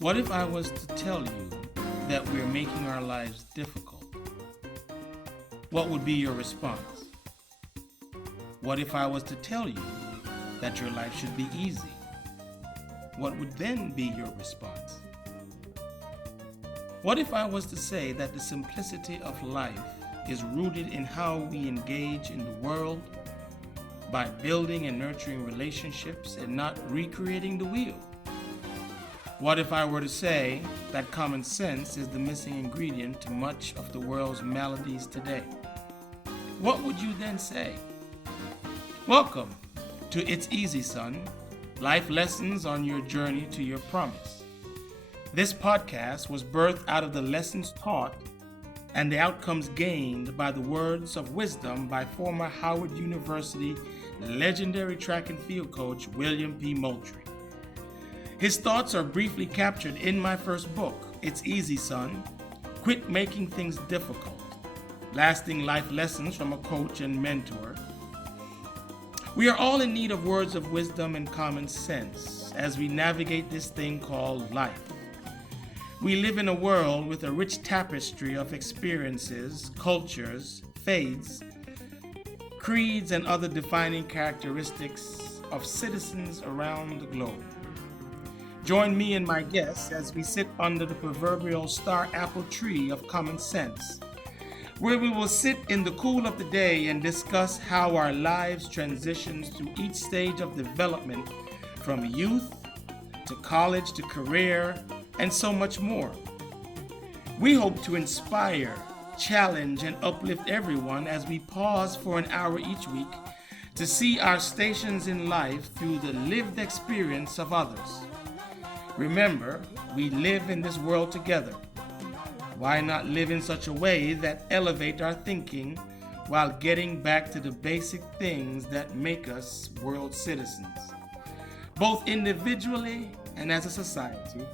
What if I was to tell you that we're making our lives difficult? What would be your response? What if I was to tell you that your life should be easy? What would then be your response? What if I was to say that the simplicity of life is rooted in how we engage in the world by building and nurturing relationships and not recreating the wheel? What if I were to say that common sense is the missing ingredient to much of the world's maladies today? What would you then say? Welcome to It's Easy, Son, life lessons on your journey to your promise. This podcast was birthed out of the lessons taught and the outcomes gained by the words of wisdom by former Howard University legendary track and field coach William P. Moultrie. His thoughts are briefly captured in my first book, It's Easy, Son, Quit Making Things Difficult, lasting life lessons from a coach and mentor. We are all in need of words of wisdom and common sense as we navigate this thing called life. We live in a world with a rich tapestry of experiences, cultures, faiths, creeds, and other defining characteristics of citizens around the globe. Join me and my guests as we sit under the proverbial star apple tree of common sense, where we will sit in the cool of the day and discuss how our lives transitions through each stage of development, from youth to college to career, and so much more. We hope to inspire, challenge, and uplift everyone as we pause for an hour each week to see our stations in life through the lived experience of others. Remember, we live in this world together. Why not live in such a way that elevate our thinking while getting back to the basic things that make us world citizens, both individually and as a society?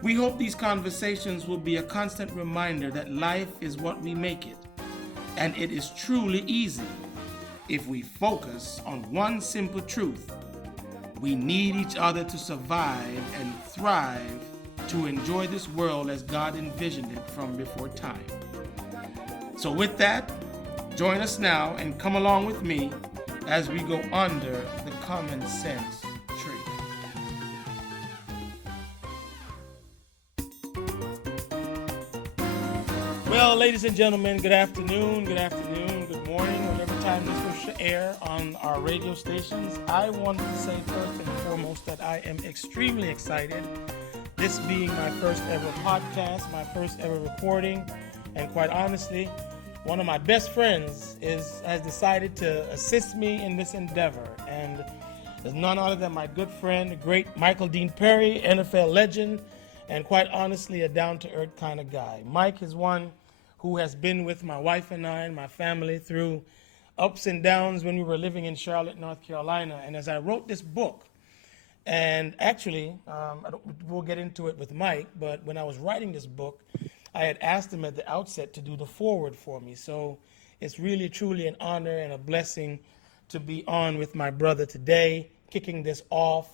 We hope these conversations will be a constant reminder that life is what we make it, and it is truly easy if we focus on one simple truth. We need each other to survive and thrive, to enjoy this world as God envisioned it from before time. So with that, join us now and come along with me as we go under the common sense tree. Well, ladies and gentlemen, good afternoon, good morning, whatever time this will air on our radio stations. I wanted to say first and foremost that I am extremely excited. This being my first ever podcast, my first ever recording, and quite honestly, one of my best friends has decided to assist me in this endeavor, and there's none other than my good friend, the great Michael Dean Perry, NFL legend, and quite honestly, a down-to-earth kind of guy. Mike is one who has been with my wife and I and my family through ups and downs when we were living in Charlotte, North Carolina. And as I wrote this book, and actually, we'll get into it with Mike, but when I was writing this book, I had asked him at the outset to do the foreword for me. So it's really, truly an honor and a blessing to be on with my brother today, kicking this off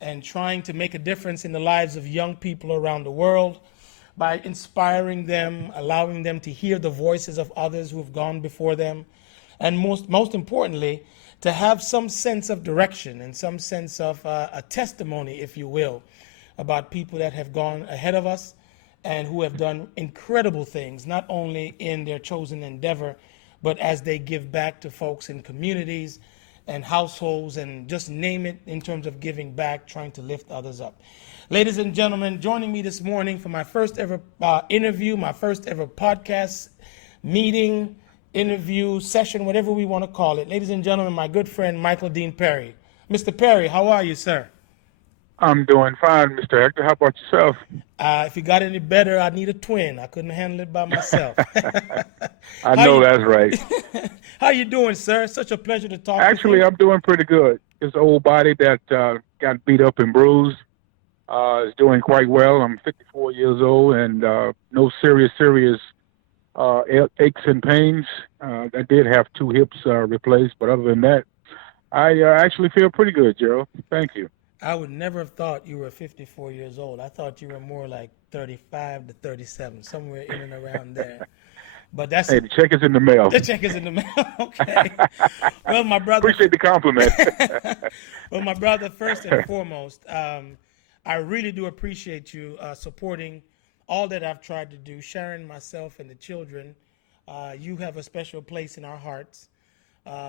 and trying to make a difference in the lives of young people around the world by inspiring them, allowing them to hear the voices of others who have gone before them, and most importantly, to have some sense of direction and some sense of a testimony, if you will, about people that have gone ahead of us and who have done incredible things, not only in their chosen endeavor, but as they give back to folks in communities and households and just name it in terms of giving back, trying to lift others up. Ladies and gentlemen, joining me this morning for my first ever interview, my first ever podcast meeting, interview, session, whatever we want to call it. Ladies and gentlemen, my good friend, Michael Dean Perry. Mr. Perry, how are you, sir? I'm doing fine, Mr. Hector. How about yourself? If you got any better, I need a twin. I couldn't handle it by myself. I know that's right. How you doing, sir? Such a pleasure to talk Actually, with you. I'm doing pretty good. This old body that got beat up and bruised is doing quite well. I'm 54 years old and no serious aches and pains. I did have 2 hips replaced, but other than that, I actually feel pretty good, Gerald. Thank you. I would never have thought you were 54 years old. I thought you were more like 35 to 37, somewhere in and around there. But that's Hey, the check is in the mail. the check is in the mail. Okay. Well, my brother. Appreciate the compliment. Well, my brother, first and foremost, I really do appreciate you supporting all that I've tried to do, sharing myself and the children. You have a special place in our hearts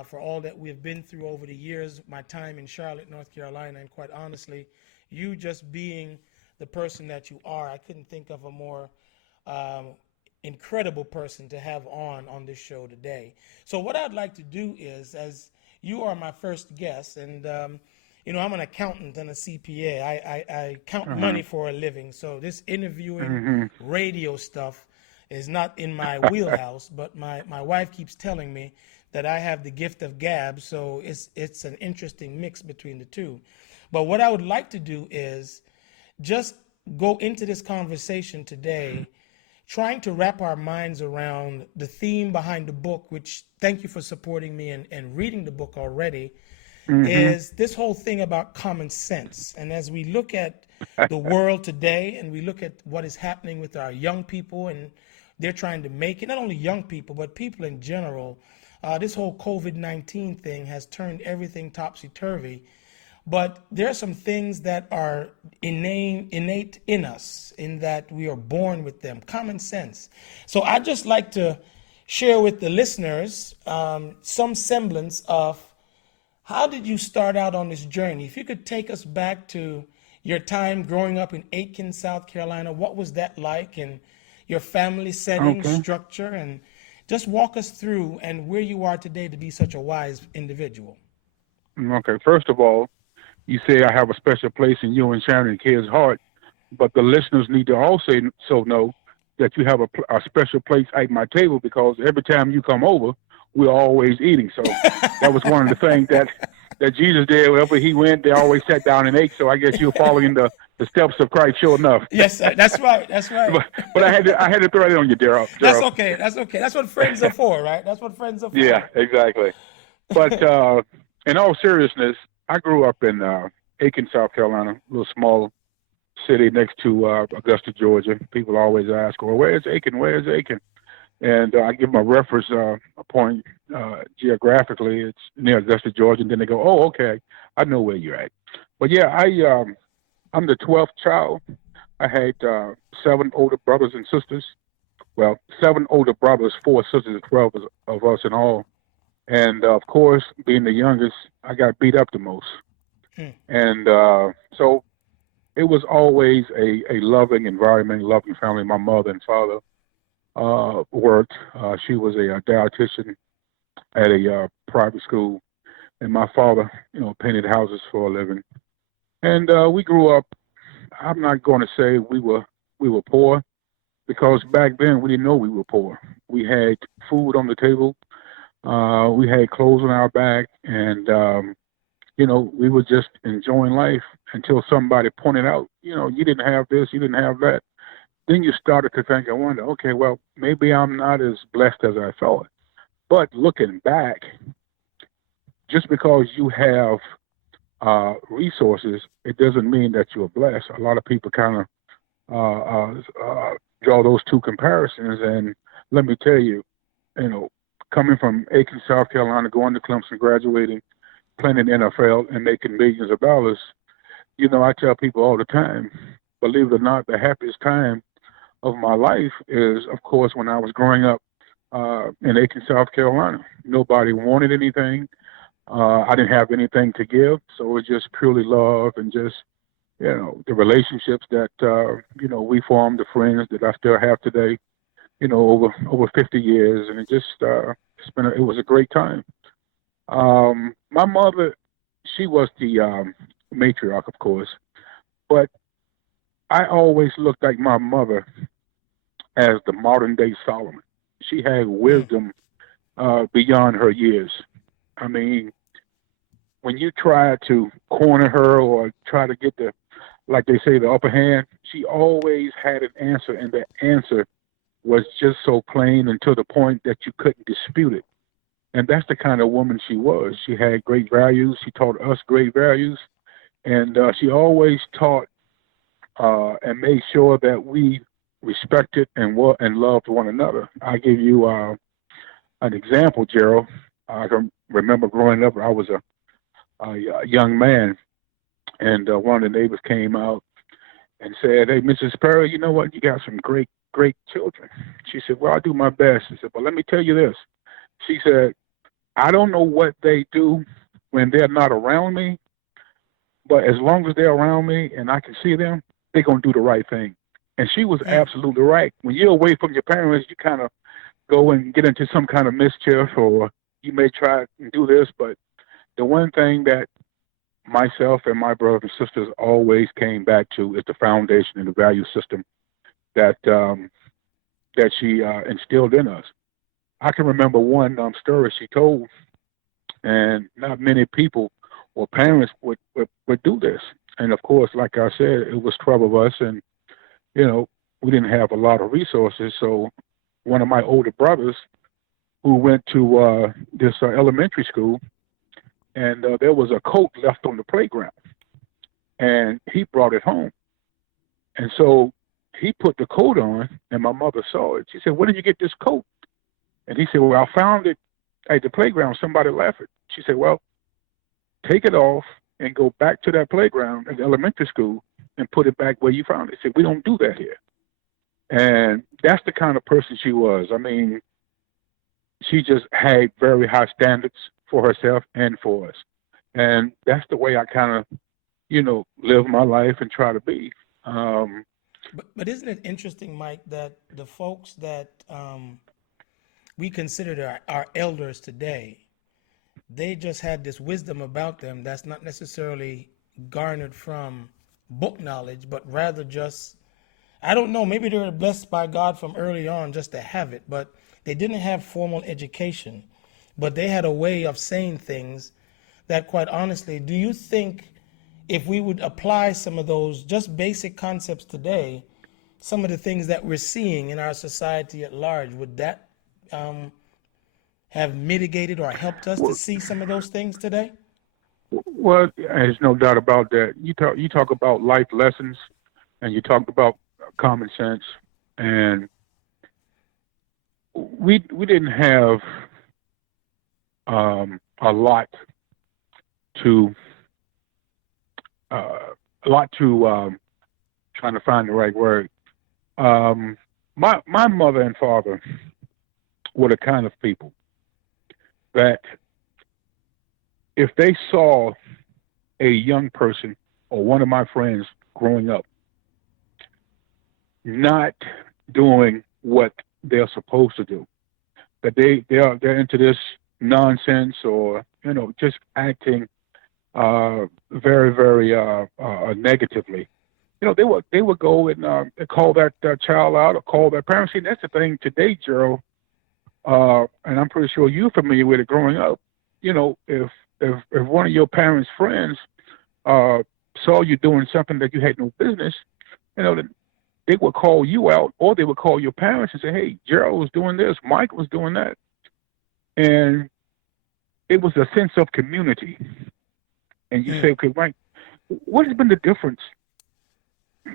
for all that we've been through over the years, my time in Charlotte, North Carolina, and quite honestly, you just being the person that you are, I couldn't think of a more incredible person to have on this show today. So what I'd like to do is, as you are my first guest, and I'm an accountant and a CPA. I count money for a living, so this interviewing radio stuff is not in my wheelhouse. But my wife keeps telling me that I have the gift of gab, so it's an interesting mix between the two. But what I would like to do is just go into this conversation today trying to wrap our minds around the theme behind the book, which thank you for supporting me and reading the book already, is this whole thing about common sense. And as we look at the world today and we look at what is happening with our young people, and they're trying to make it, not only young people, but people in general, this whole COVID-19 thing has turned everything topsy-turvy. But there are some things that are innate in us, in that we are born with them, common sense. So I'd just like to share with the listeners some semblance of how did you start out on this journey? If you could take us back to your time growing up in Aiken, South Carolina, what was that like, and your family setting, structure, and just walk us through and where you are today to be such a wise individual. Okay, first of all, you say I have a special place in you and Sharon and Kid's heart, but the listeners need to also know that you have a special place at my table, because every time you come over, we're always eating. So that was one of the things that Jesus did. Wherever he went, they always sat down and ate. So I guess you're following the steps of Christ, sure enough. Yes, sir. That's right. That's right. But I had to throw it on you, Gerald. That's okay. That's okay. That's what friends are for, right? That's what friends are for. Yeah, exactly. But in all seriousness, I grew up in Aiken, South Carolina, a little small city next to Augusta, Georgia. People always ask, well, where's Aiken? Where's Aiken? And I give them a reference point geographically. It's near Augusta, Georgia. And then they go, oh, okay, I know where you're at. But yeah, I'm the 12th child. I had 7 older brothers and sisters. Well, 7 older brothers, 4 sisters, 12 of us in all. And of course, being the youngest, I got beat up the most. And so it was always a loving environment, loving family. My mother and father worked. She was a dietitian at a private school, and my father, painted houses for a living. And we grew up. I'm not going to say we were poor, because back then we didn't know we were poor. We had food on the table. We had clothes on our back, and we were just enjoying life until somebody pointed out, you didn't have this, you didn't have that. Then you started to think, I wonder, okay, well, maybe I'm not as blessed as I thought. But looking back, just because you have resources, it doesn't mean that you're blessed. A lot of people kind of draw those two comparisons. And let me tell you, coming from Aiken, South Carolina, going to Clemson, graduating, playing in the NFL, and making millions of dollars, I tell people all the time, believe it or not, the happiest time of my life is, of course, when I was growing up in Aiken, South Carolina. Nobody wanted anything. I didn't have anything to give, so it was just purely love and just, the relationships that, we formed, the friends that I still have today, over 50 years, and it just, it was a great time. My mother, she was the matriarch, of course, but I always looked at my mother as the modern day Solomon. She had wisdom beyond her years. I mean, when you try to corner her or try to get like they say, the upper hand, she always had an answer, and the answer was just so plain and to the point that you couldn't dispute it. And that's the kind of woman she was. She had great values. She taught us great values. and she always taught and made sure that we respected and loved one another. I give you an example, Gerald. I can remember growing up. I was a young man, and one of the neighbors came out and said, "Hey, Mrs. Perry, you know what? You got some great children." She said, "Well, I do my best." I said, "But let me tell you this." She said, "I don't know what they do when they're not around me, but as long as they're around me and I can see them, they're going to do the right thing." And she was absolutely right. When you're away from your parents, you kind of go and get into some kind of mischief, or you may try and do this. But the one thing that myself and my brothers and sisters always came back to is the foundation and the value system that that she instilled in us. I can remember one story she told, and not many people or parents would do this. And of course, like I said, it was 12 of us, and you know, we didn't have a lot of resources. So one of my older brothers, who went to this elementary school, and there was a coat left on the playground, and he brought it home. And so he put the coat on, and my mother saw it. She said, "Where did you get this coat?" And he said, "Well, I found it at the playground. Somebody left it." She said, "Well, take it off and go back to that playground at the elementary school and put it back where you found it." She said, "We don't do that here." And that's the kind of person she was. I mean, she just had very high standards for herself and for us. And that's the way I kind of, live my life and try to be. But isn't it interesting, Mike, that the folks that we consider our elders today, they just had this wisdom about them that's not necessarily garnered from book knowledge, but rather just, I don't know, maybe they were blessed by God from early on just to have it, but they didn't have formal education, but they had a way of saying things that, quite honestly, do you think if we would apply some of those just basic concepts today, some of the things that we're seeing in our society at large, would that have mitigated or helped us to see some of those things today? Well, there's no doubt about that. You talk about life lessons, and you talk about common sense, and we didn't have a lot to trying to find the right word. My mother and father were the kind of people that if they saw a young person or one of my friends growing up not doing what they're supposed to do, that they're into this nonsense, or just acting very, very negatively, they would go and call that child out or call their parents. See, that's the thing today, Gerald, and I'm pretty sure you're familiar with it growing up. If one of your parents' friends saw you doing something that you had no business, they would call you out, or they would call your parents and say, "Hey, Gerald was doing this, Mike was doing that," and it was a sense of community. And you say, "Okay, Mike, what has been the difference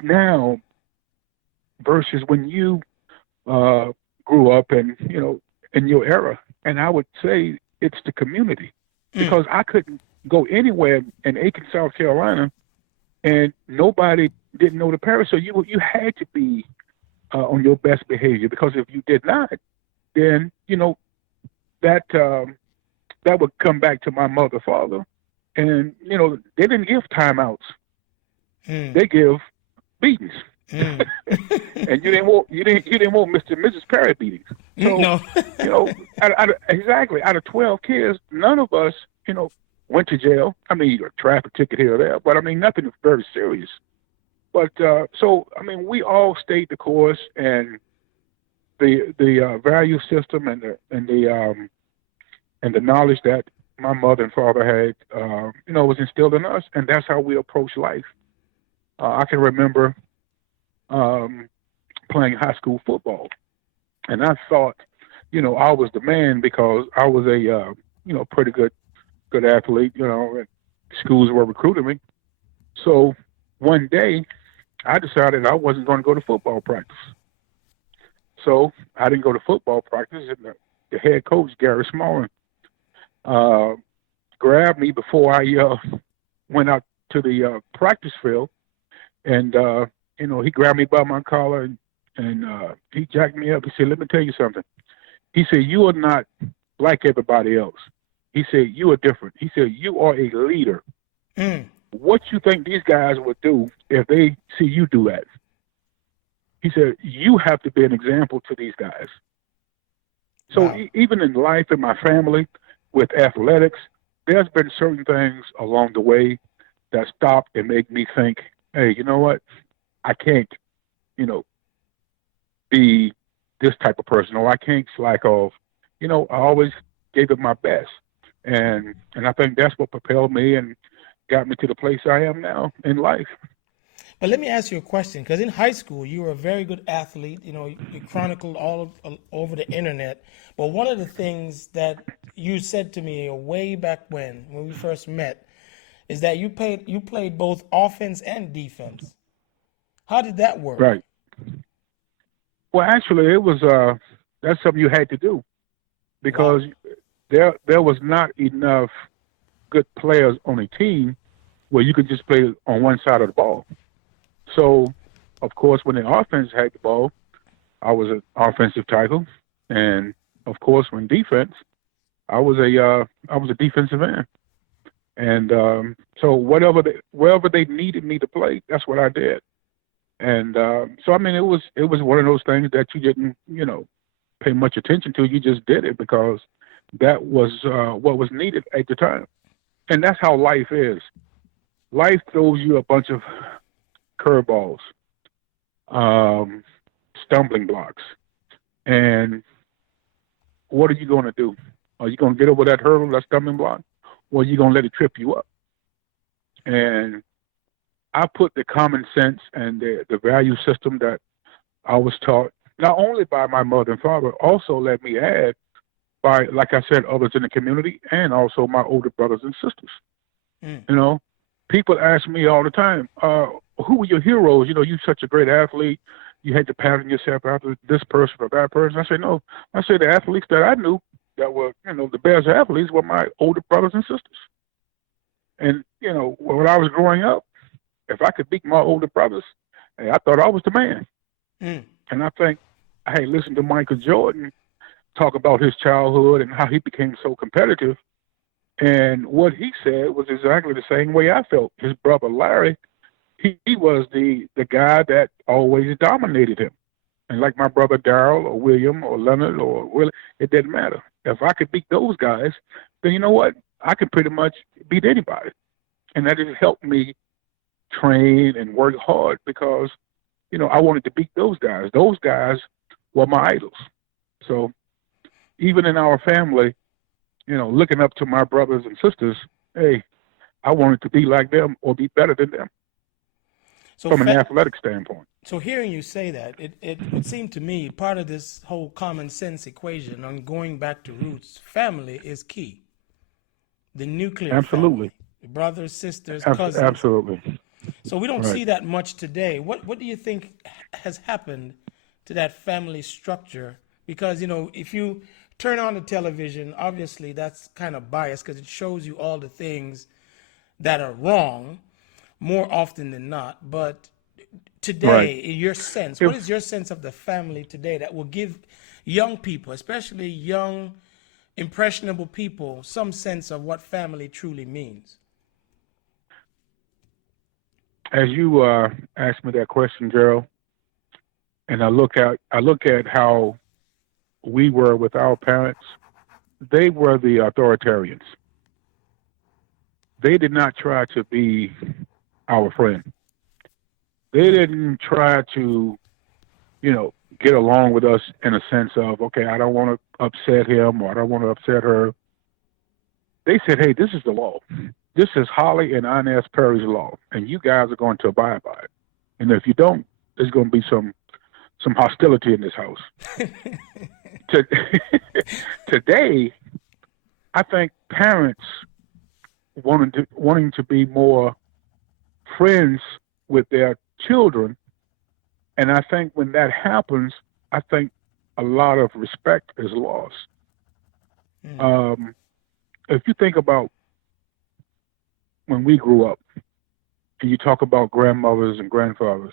now versus when you grew up and in your era?" And I would say it's the community, because I couldn't go anywhere in Aiken, South Carolina, and nobody didn't know the parents. So you had to be on your best behavior, because if you did not, then that that would come back to my mother, father, and they didn't give timeouts. They give beatings. And you didn't want Mr. and Mrs. Perry beatings. So No. exactly, out of 12 kids, none of us went to jail. I mean, a traffic ticket here or there, but I mean nothing very serious. But so I mean, we all stayed the course, and the value system and the knowledge that my mother and father had was instilled in us, and that's how we approach life. I can remember playing high school football, and I thought I was the man, because I was a pretty good athlete. And schools were recruiting me, So one day, I decided I wasn't going to go to football practice. So I didn't go to football practice, and the head coach, Gary Smallin, uh, grabbed me before I went out to the practice field, and he grabbed me by my collar and he jacked me up. He said, "Let me tell you something." He said, "You are not like everybody else." He said, "You are different." He said, "You are a leader. Mm. What you think these guys would do if they see you do that?" He said, "You have to be an example to these guys." So Wow. even in life, in my family, with athletics, there's been certain things along the way that stop and make me think, hey, you know what? I can't, you know, be this type of person, or I can't slack off. I always gave it my best, and I think that's what propelled me and got me to the place I am now in life. But let me ask you a question, because in high school you were a very good athlete. You chronicled all over the internet. But one of the things that you said to me way back when we first met is that you played both offense and defense. How did that work? Right. Well, actually, it was that's something you had to do because Wow. there was not enough good players on a team where you could just play on one side of the ball. So, of course, when the offense had the ball, I was an offensive tackle, and of course, when defense, I was a defensive end. And so wherever they needed me to play, that's what I did. And so I mean, it was one of those things that you didn't pay much attention to. You just did it because that was what was needed at the time. And that's how life is. Life throws you a bunch of curveballs, um, stumbling blocks, and what are you going to do? Are you going to get over that hurdle, that stumbling block, or are you going to let it trip you up? And I put the common sense and the value system that I was taught, not only by my mother and father, also let me add by, like I said, others in the community and also my older brothers and sisters. Mm. You know, people ask me all the time, who were your heroes? You're such a great athlete. You had to pattern yourself after this person or that person. I say, no. I say the athletes that I knew that were, the best athletes were my older brothers and sisters. And, when I was growing up, if I could beat my older brothers, hey, I thought I was the man. Mm. And I think, hey, listen to Michael Jordan talk about his childhood and how he became so competitive. And what he said was exactly the same way I felt. His brother Larry, he was the guy that always dominated him. And like my brother Darrell or William or Leonard or Willie, it didn't matter. If I could beat those guys, then you know what? I could pretty much beat anybody. And that has helped me train and work hard because, I wanted to beat those guys. Those guys were my idols. So even in our family, looking up to my brothers and sisters, hey, I wanted to be like them or be better than them So, from an athletic standpoint. so hearing you say that, it would seem to me part of this whole common sense equation on going back to roots, family is key. The nuclear family, Absolutely. brothers, sisters, cousins. Absolutely. So we don't Right. see that much today. What do you think has happened to that family structure? Because if you turn on the television, obviously that's kind of biased because it shows you all the things that are wrong more often than not. But Right. today, in your sense, If what is your sense of the family today that will give young people, especially young, impressionable people, some sense of what family truly means? as you asked me that question, Gerald, and I look at how we were with our parents, they were the authoritarians. They did not try to be our friend. They Mm. didn't try to, get along with us in a sense of, okay, I don't want to upset him or I don't want to upset her. They said, hey, this is the law. This is Holly and Inez Perry's law, and you guys are going to abide by it. And if you don't, there's going to be some hostility in this house. To, today, I think parents wanting to be more friends with their children. And I think when that happens, I think a lot of respect is lost. Um, if you think about when we grew up, and you talk about grandmothers and grandfathers,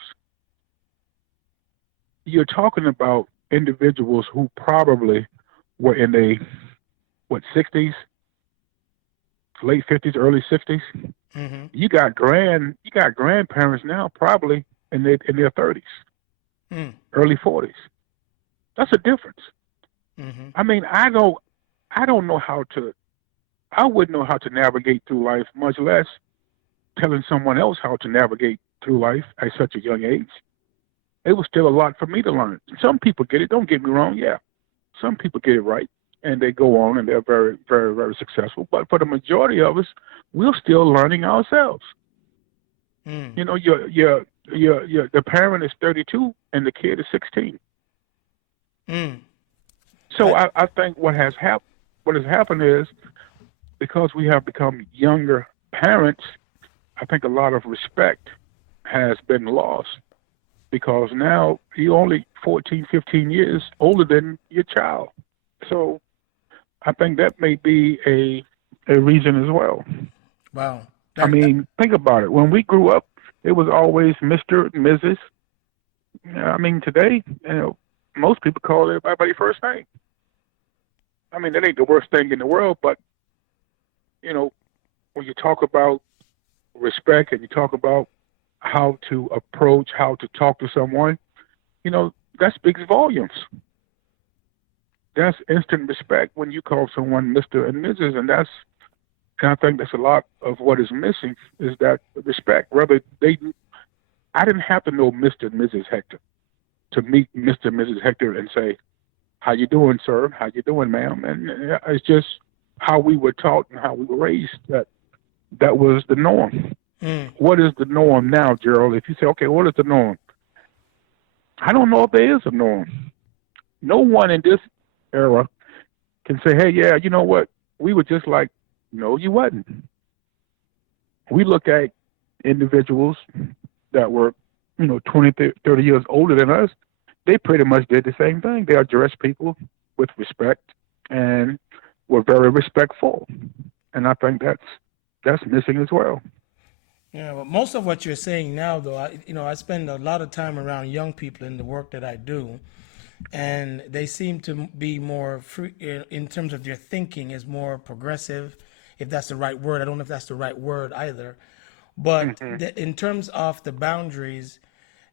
you're talking about individuals who probably were in the 60s, late 50s, early 60s. Mm-hmm. You got grandparents now probably in their 30s, early 40s. That's a difference. Mm-hmm. I mean, I don't know I wouldn't know how to navigate through life, much less telling someone else how to navigate through life at such a young age. It was still a lot for me to learn. Some people get it. Don't get me wrong. Yeah, some people get it right, and they go on, and they're very, very, very successful. But for the majority of us, we're still learning ourselves. You know, the parent is 32, and the kid is 16. So I think what has happened is, because we have become younger parents, I think a lot of respect has been lost, because now you're only 14, 15 years older than your child. So I think that may be a reason as well. Wow. I mean, think about it. When we grew up, it was always Mr. and Mrs. I mean, today, most people call everybody by their first name. I mean, that ain't the worst thing in the world, but, when you talk about respect and you talk about how to approach, how to talk to someone, that speaks volumes. That's instant respect when you call someone Mr. and Mrs. And I think that's a lot of what is missing, is that respect. I didn't have to know Mr. and Mrs. Hector to meet Mr. and Mrs. Hector and say, "How you doing, sir? How you doing, ma'am?" And it's just how we were taught and how we were raised, that was the norm. What is the norm now, Gerald? If you say, okay, what is the norm? I don't know if there is a norm. No one in this era can say, hey, yeah, you know what? We were just like, no, you wasn't. We look at individuals that were, 20, 30 years older than us. They pretty much did the same thing. They addressed people with respect and were very respectful. And I think that's missing as well. Yeah, but most of what you're saying now, though, I spend a lot of time around young people in the work that I do, and they seem to be more free in terms of their thinking is more progressive, if that's the right word. I don't know if that's the right word either, but in terms of the boundaries,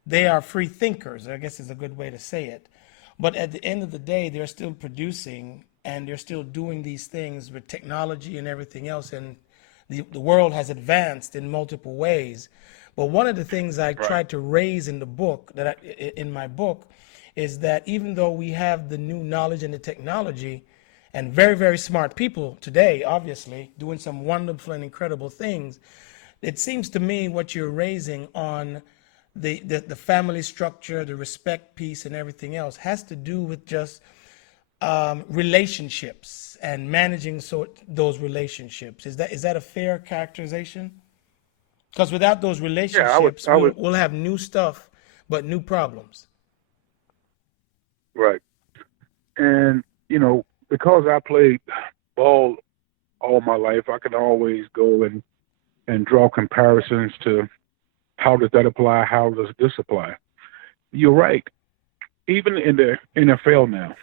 they are free thinkers, I guess is a good way to say it. But at the end of the day, they're still producing and they're still doing these things with technology and everything else, and the world has advanced in multiple ways. But one of the things I tried to raise in the book, in my book, is that even though we have the new knowledge and the technology, and very, very smart people today, obviously, doing some wonderful and incredible things, it seems to me what you're raising on the family structure, the respect piece, and everything else has to do with just relationships and managing those relationships. Is that a fair characterization? Because without those relationships, we'll have new stuff, but new problems. Right. And, because I played ball all my life, I can always go and draw comparisons to how does that apply, how does this apply. You're right. Even in the NFL now,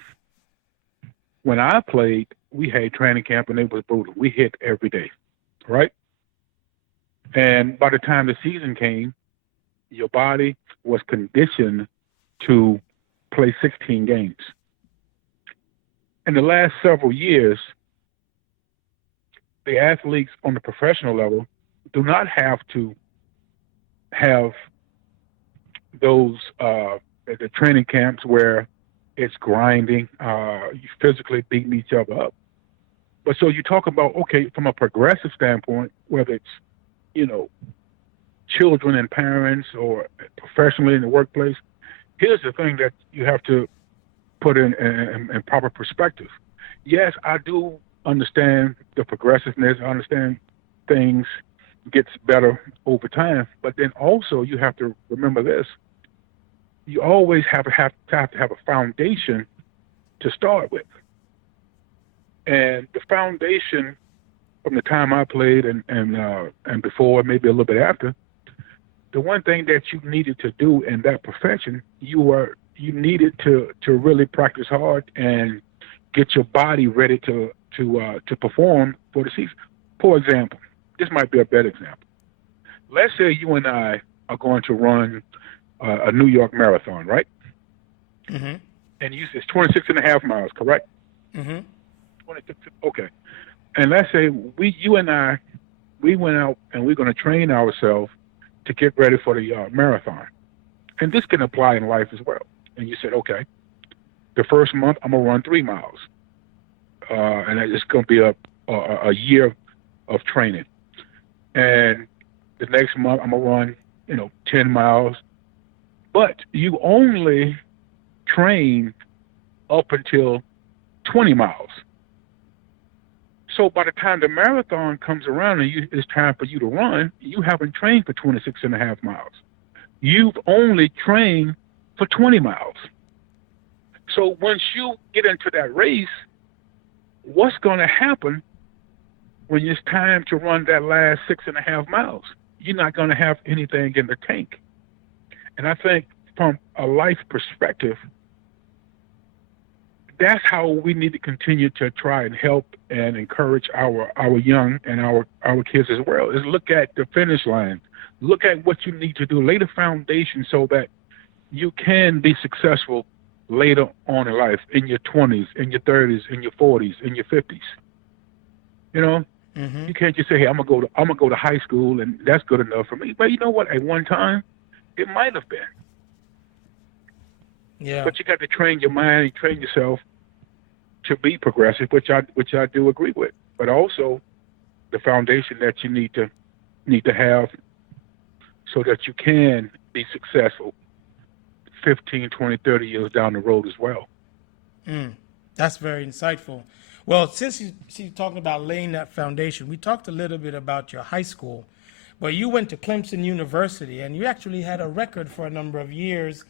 when I played, we had training camp and it was brutal. We hit every day, right? And by the time the season came, your body was conditioned to play 16 games. In the last several years, the athletes on the professional level do not have to have those the training camps where it's grinding, you physically beating each other up. But so you talk about, okay, from a progressive standpoint, whether it's, children and parents or professionally in the workplace, here's the thing that you have to put in proper perspective. Yes, I do understand the progressiveness. I understand things gets better over time. But then also you have to remember this: you always have a foundation to start with, and the foundation from the time I played and before, maybe a little bit after, the one thing that you needed to do in that profession, you needed to really practice hard and get your body ready to perform for the season. For example, this might be a better example. Let's say you and I are going to run a New York marathon, right? Mm-hmm. And it's 26 and a half miles, correct? Mm-hmm. 26. Okay. And let's say you and I, we went out and we're going to train ourselves to get ready for the marathon. And this can apply in life as well. And you said, okay, the first month I'm going to run 3 miles. And it's going to be a year of training. And the next month I'm going to run, 10 miles. But you only train up until 20 miles. So by the time the marathon comes around and it's time for you to run, you haven't trained for 26 and a half miles. You've only trained for 20 miles. So once you get into that race, what's going to happen when it's time to run that last 6.5 miles? You're not going to have anything in the tank. And I think from a life perspective, that's how we need to continue to try and help and encourage our young and our kids as well, is look at the finish line. Look at what you need to do. Lay the foundation so that you can be successful later on in life, in your 20s, in your 30s, in your 40s, in your 50s. Mm-hmm. You can't just say, hey, I'm gonna go to high school and that's good enough for me. But you know what? At one time, it might have been. Yeah. But you got to train your mind, and train yourself to be progressive, which I do agree with. But also the foundation that you need to have so that you can be successful 15, 20, 30 years down the road as well. That's very insightful. Well, since you're talking about laying that foundation, we talked a little bit about your high school, but you went to Clemson University and you actually had a record for a number of years,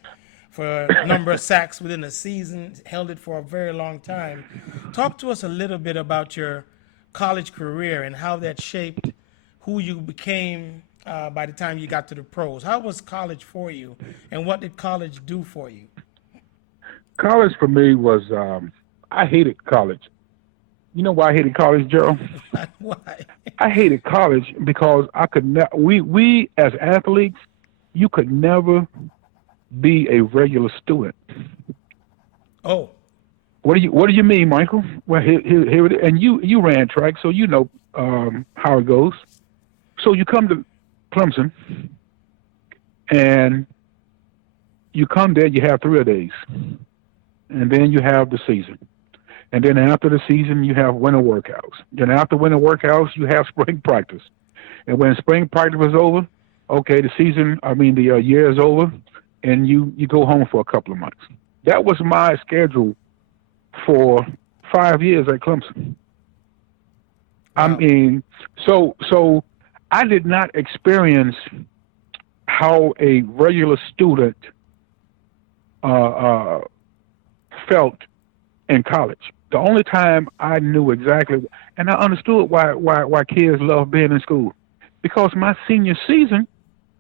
for a number of sacks within a season, held it for a very long time. Talk to us a little bit about your college career and how that shaped who you became by the time you got to the pros. How was college for you, and what did college do for you? College for me was, I hated college. You know why I hated college, Gerald? Why? I hated college because I could not. We as athletes, you could never be a regular student. Oh. What do you mean, Michael? Well, here it is. And you ran track, so you know how it goes. So you come to Clemson, and you come there. You have 3 days, and then you have the season. And then after the season, you have winter workouts. Then after winter workouts, you have spring practice. And when spring practice is over, okay, the year is over, and you go home for a couple of months. That was my schedule for 5 years at Clemson. Wow. I mean, so I did not experience how a regular student felt in college. The only time I knew exactly, and I understood why kids love being in school, because my senior season,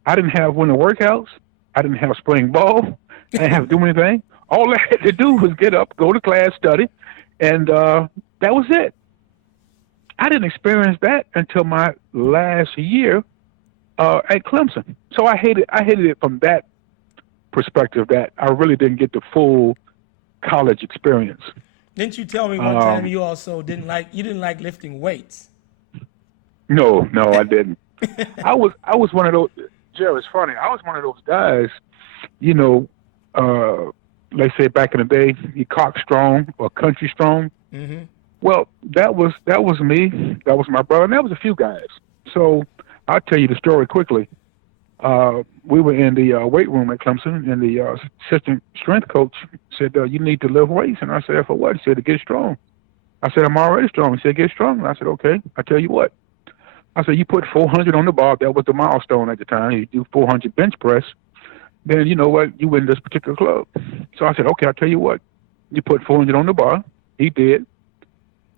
I didn't have winter workouts, I didn't have spring ball, I didn't have to do anything. All I had to do was get up, go to class, study, and that was it. I didn't experience that until my last year at Clemson. So I hated it from that perspective, that I really didn't get the full college experience. Didn't you tell me one time you also didn't like lifting weights? No, I didn't. I was one of those. Joe, it's funny. I was one of those guys. Let's say back in the day, you cock strong or country strong. Mm-hmm. Well, that was me. That was my brother. And that was a few guys. So I'll tell you the story quickly. We were in the weight room at Clemson, and the assistant strength coach said, you need to lift weights. And I said, for what? He said, to get strong. I said, I'm already strong. He said, get strong. And I said, okay, I tell you what. I said, you put 400 on the bar. That was the milestone at the time. You do 400 bench press, then you know what? You win this particular club. So I said, okay, I'll tell you what. You put 400 on the bar. He did,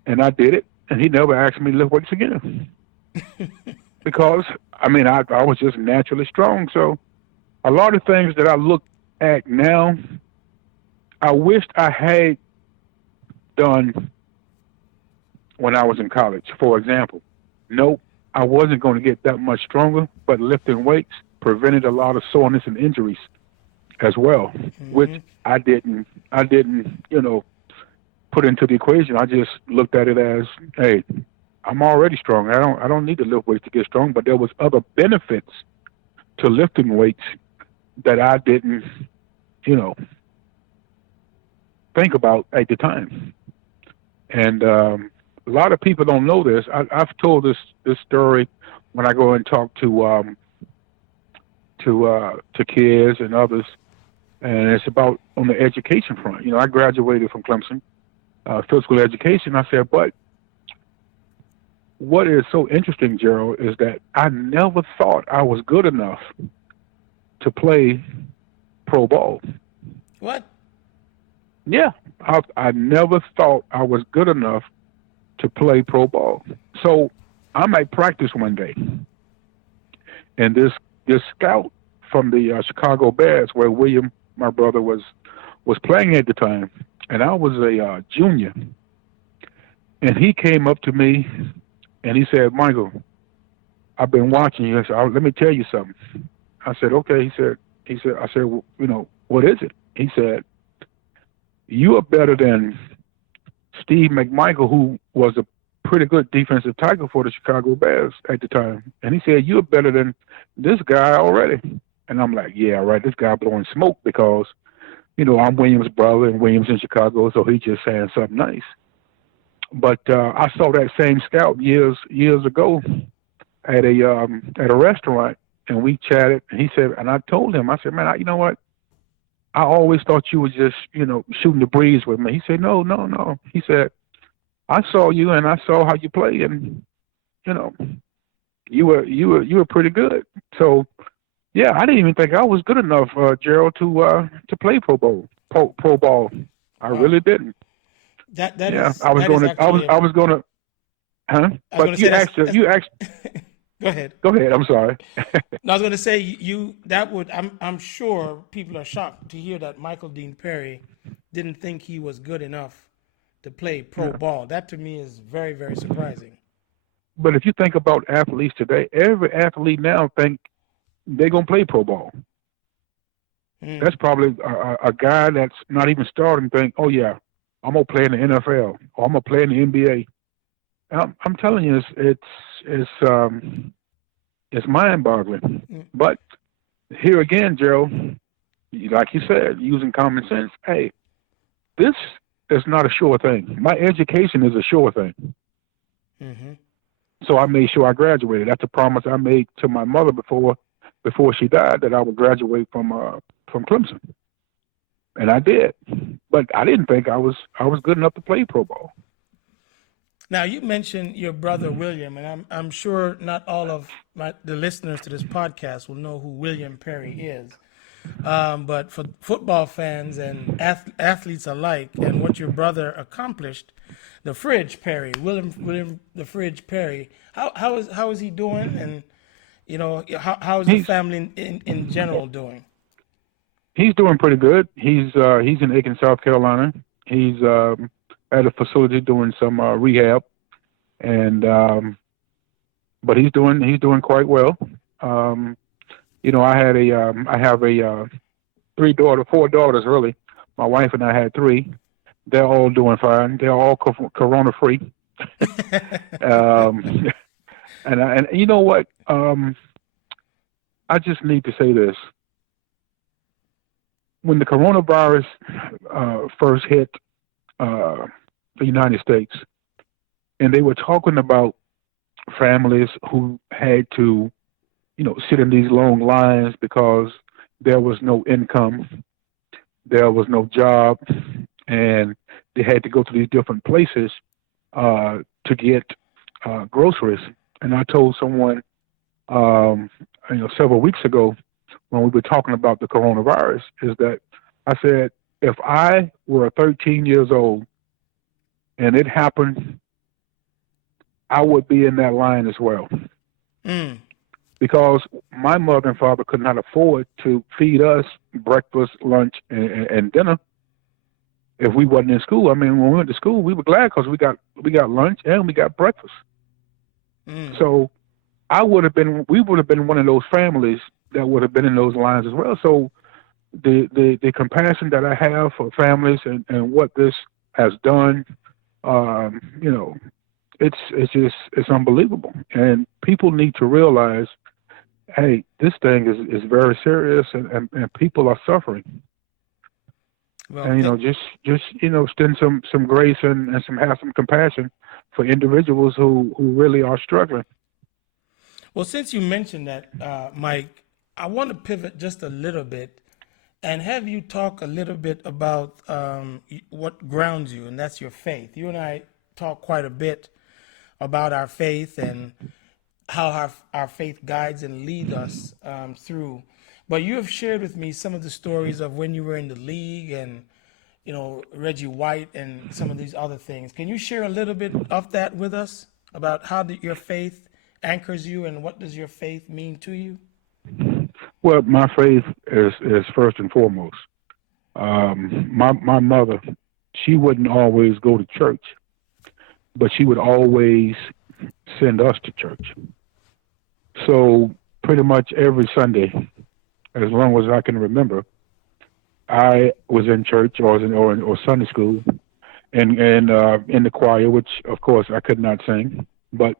and I did it, and he never asked me to lift weights again. Because, I mean, I was just naturally strong. So a lot of things that I look at now, I wished I had done when I was in college. For example, nope, I wasn't going to get that much stronger, but lifting weights prevented a lot of soreness and injuries as well, which I didn't, put into the equation. I just looked at it as, hey, I'm already strong. I don't need to lift weights to get strong, but there was other benefits to lifting weights that I didn't, think about at the time. And a lot of people don't know this. I've told this story when I go and talk to kids and others, and it's about on the education front. I graduated from Clemson, physical education. I said, but what is so interesting, Gerald, is that I never thought I was good enough to play pro ball. What? Yeah, I never thought I was good enough to play pro ball. So I'm at practice one day, and this scout from the Chicago Bears, where William, my brother, was playing at the time, and I was a junior, and he came up to me, and he said, "Michael, I've been watching you. I said, let me tell you something." I said, "Okay." He said, I said, well, what is it? He said, "You are better than Steve McMichael, who was a pretty good defensive tackle for the Chicago Bears at the time." And he said, "You're better than this guy already." And I'm like, "Yeah, right. This guy blowing smoke because, I'm Williams' brother and Williams in Chicago, so he's just saying something nice." But I saw that same scout years ago at a restaurant, and we chatted. And he said, and I told him, I said, "Man, you know what? I always thought you were just, shooting the breeze with me." He said, No. He said, "I saw you and I saw how you play, and you were pretty good." So yeah, I didn't even think I was good enough, Gerald, to play pro ball. I really didn't. I was going to. Huh? But you asked. Go ahead. Go ahead. I'm sorry. No, I was going to say I'm sure people are shocked to hear that Michael Dean Perry didn't think he was good enough to play pro ball. That to me is very, very surprising. But if you think about athletes today, every athlete now think they're going to play pro ball. That's probably a guy that's not even starting think, "Oh yeah, I'm going to play in the NFL or I'm going to play in the NBA." I'm telling you, it's mind-boggling. But here again, Gerald, like you said, using common sense, hey, this is not a sure thing. My education is a sure thing. So I made sure I graduated. That's a promise I made to my mother before she died, that I would graduate from Clemson, and I did. But I didn't think I was good enough to play pro ball. Now, you mentioned your brother William, and I'm sure not all of the listeners to this podcast will know who William Perry is. But for football fans and athletes alike, and what your brother accomplished, the Fridge Perry, William the Fridge Perry, how is he doing, and how is the family in general doing? He's doing pretty good. He's in Aiken, South Carolina. He's at a facility doing some rehab, and but he's doing quite well. I have four daughters really. My wife and I had three. They're all doing fine. They're all corona free. And you know what? I just need to say this. When the coronavirus first hit the United States, and they were talking about families who had to, sit in these long lines because there was no income, there was no job, and they had to go to these different places to get groceries. And I told someone, several weeks ago when we were talking about the coronavirus, is that I said, if I were 13 years old and it happened, I would be in that line as well. Mm. Because my mother and father could not afford to feed us breakfast, lunch, and dinner if we wasn't in school. I mean, when we went to school, we were glad because we got lunch and we got breakfast. Mm. So we would have been one of those families that would have been in those lines as well. So the compassion that I have for families and what this has done, it's unbelievable. And people need to realize, hey, this thing is very serious, and people are suffering. Well, And just extend some grace and have some compassion for individuals who really are struggling. well, since you mentioned that, Mike, I want to pivot just a little bit and have you talk a little bit about what grounds you, and that's your faith. You and I talk quite a bit about our faith and how our faith guides and leads us through. But you have shared with me some of the stories of when you were in the league and, Reggie White and some of these other things. Can you share a little bit of that with us about how your faith anchors you and what does your faith mean to you? Well, my faith is first and foremost. My mother, she wouldn't always go to church, but she would always send us to church. So pretty much every Sunday, as long as I can remember, I was in church or Sunday school, and in the choir, which of course I could not sing, but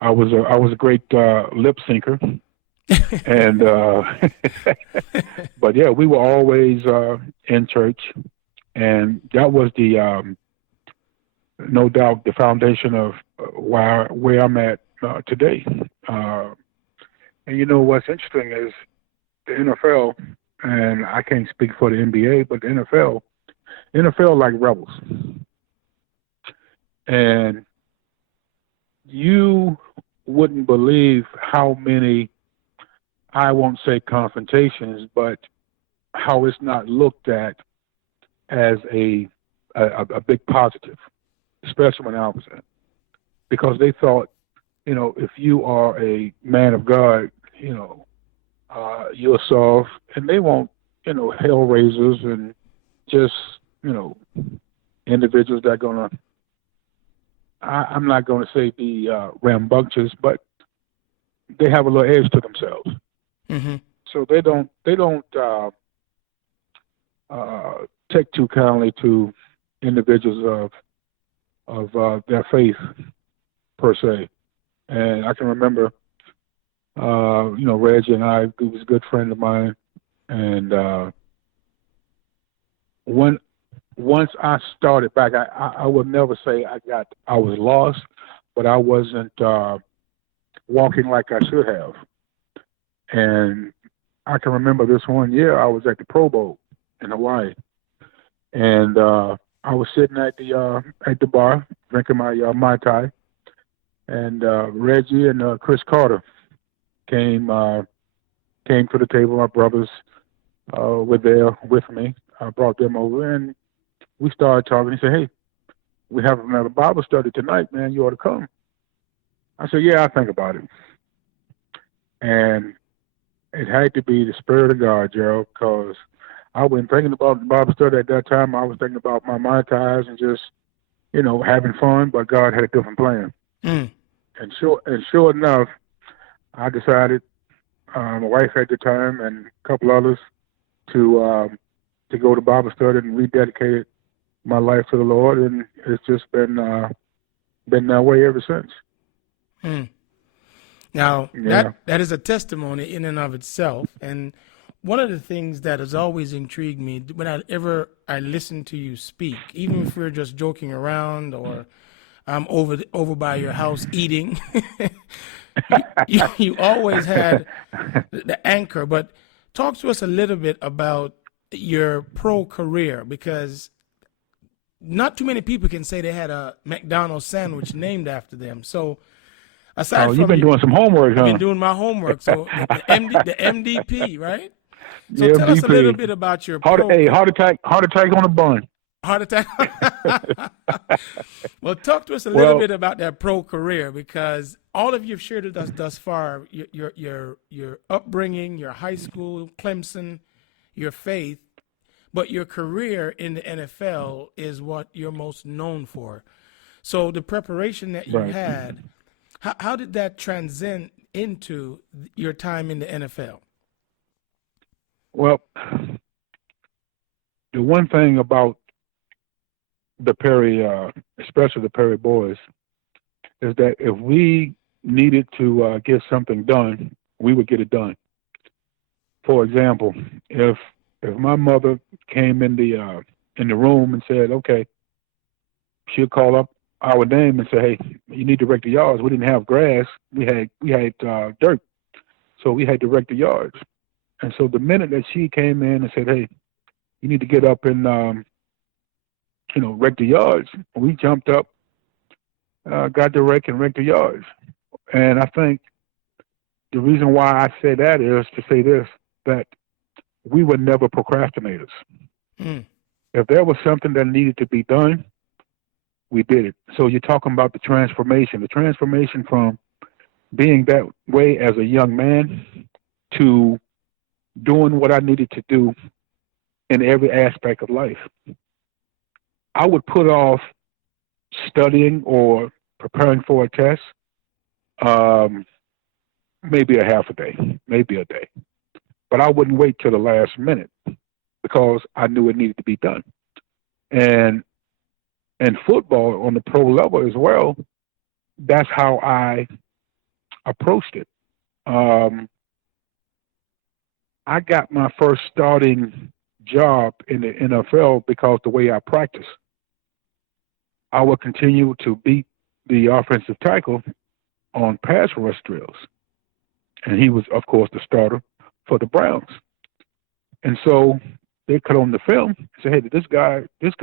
I was a great lip syncer, and but yeah, we were always in church, and that was no doubt the foundation of where I'm at today. And what's interesting is the NFL, and I can't speak for the NBA, but the NFL like rebels, and you wouldn't believe how many, I won't say confrontations, but how it's not looked at as a big positive, especially when I was in, because they thought, if you are a man of God, you're soft, and they want, hell raisers and just, individuals that are gonna, I'm not gonna say be rambunctious, but they have a little edge to themselves. Mm-hmm. So they don't take too kindly to individuals of their faith per se. And I can remember, Reggie and I, he was a good friend of mine, and once I started back, I would never say I was lost, but I wasn't walking like I should have. And I can remember this one year I was at the Pro Bowl in Hawaii, and I was sitting at the bar drinking my Mai Tai, and Reggie and Chris Carter came to the table. My brothers were there with me. I brought them over, and we started talking. He said, "Hey, we have another Bible study tonight, man. You ought to come." I said, "Yeah, I'll think about it." And it had to be the Spirit of God, Gerald, because I wasn't thinking about the Bible study at that time. I was thinking about my Mai Tais and just, having fun, but God had a different plan. Mm. And sure enough, I decided, my wife at the time and a couple others, to go to Bible study and rededicated my life to the Lord, and it's just been that way ever since. Mm. Now, Yeah. that is a testimony in and of itself. And one of the things that has always intrigued me whenever I listen to you speak, even if we're just joking around or I'm over by your house eating, you always had the anchor. But talk to us a little bit about your pro career, because not too many people can say they had a McDonald's sandwich named after them. So Aside You've from been you, doing some homework, I've been huh? doing my homework. So the MDP, right? So Yeah, tell us a little MVP. bit about your Heart attack on the bun. heart attack. Well, talk to us a little Well, bit about that pro career, because all of you've shared with us thus far, your upbringing, your high school, Clemson, your faith, but your career in the NFL is what you're most known for. So the preparation that you right. had, how did that transcend into your time in the NFL? Well, the one thing about the Perry, especially the Perry boys, is that if we needed to get something done, we would get it done. For example, if my mother came in the room and said, "Okay," she'd call up our name and say, "Hey, you need to rake the yards." We didn't have grass; we had dirt, so we had to rake the yards. And so the minute that she came in and said, "Hey, you need to get up and rake the yards," we jumped up, got the rake and raked the yards. And I think the reason why I say that is to say this, that we were never procrastinators. Mm. If there was something that needed to be done, we did it. So you're talking about the transformation from being that way as a young man to doing what I needed to do in every aspect of life. I would put off studying or preparing for a test, um, maybe a half a day, maybe a day. But I wouldn't wait till the last minute because I knew it needed to be done. And football on the pro level as well, that's how I approached it. Um, I got my first starting job in the NFL because the way I practice. I would continue to beat the offensive tackle on pass rush drills. And he was, of course, the starter for the Browns. And so they cut on the film and say, "Hey, this guy is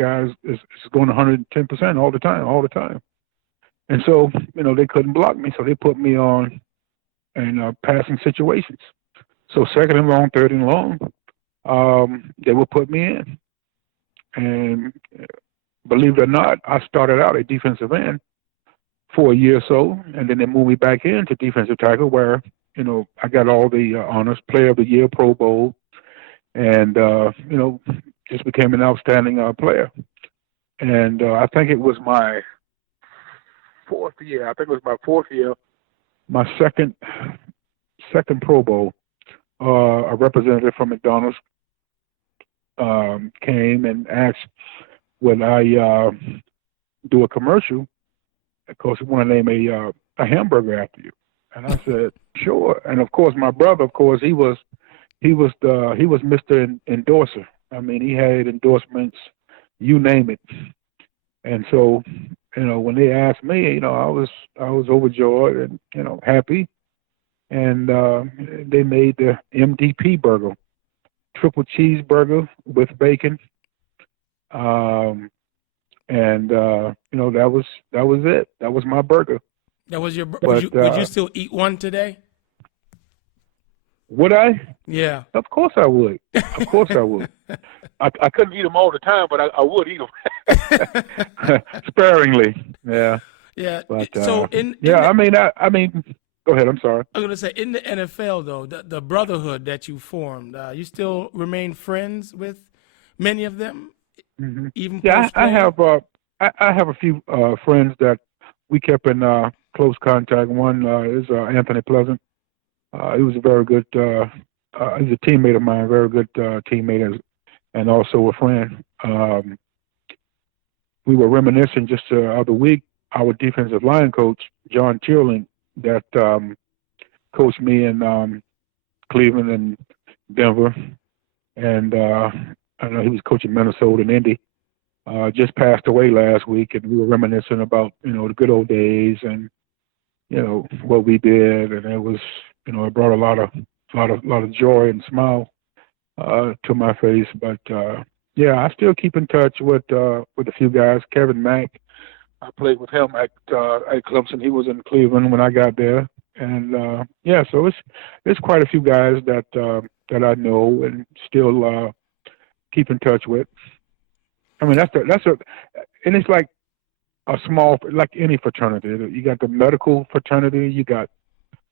going 110% all the time. And so, they couldn't block me, so they put me on in passing situations. So second and long, third and long, they would put me in. And believe it or not, I started out at defensive end for a year or so, and then they moved me back into defensive tackle where, I got all the honors, Player of the Year, Pro Bowl, and, just became an outstanding player. And I think it was my fourth year. I think it was my fourth year, my second Pro Bowl. A representative from McDonald's came and asked would I do a commercial. Of course, he wanted to name a hamburger after you, and I said sure. And of course, my brother, of course, he was Mr. Endorser. I mean, he had endorsements, you name it. And so, when they asked me, I was overjoyed and happy. And they made the MDP burger, triple cheeseburger with bacon. And that was it. That was my burger. That was your. But Would you still eat one today? Would I? Yeah. Of course I would. Of course I would. I couldn't eat them all the time, but I would eat them sparingly. Yeah. Yeah. But So I mean, go ahead. I'm sorry. I was gonna say, in the NFL though, the brotherhood that you formed, you still remain friends with many of them, Mm-hmm. even Yeah, post I playing. have I have a few friends that we kept in close contact. One is Anthony Pleasant. He was a very good. He's a teammate of mine, very good teammate, and also a friend. We were reminiscing just the other week. Our defensive line coach, John Tierling, that coached me in Cleveland and Denver, and I know he was coaching Minnesota and Indy. Just passed away last week, and we were reminiscing about the good old days and what we did, and it was it brought a lot of joy and smile to my face. But yeah, I still keep in touch with a few guys. Kevin Mack, I played with him at Clemson. He was in Cleveland when I got there, and yeah, so it's quite a few guys that I know and still keep in touch with. I mean, and it's like a small, like any fraternity. You got the medical fraternity, you got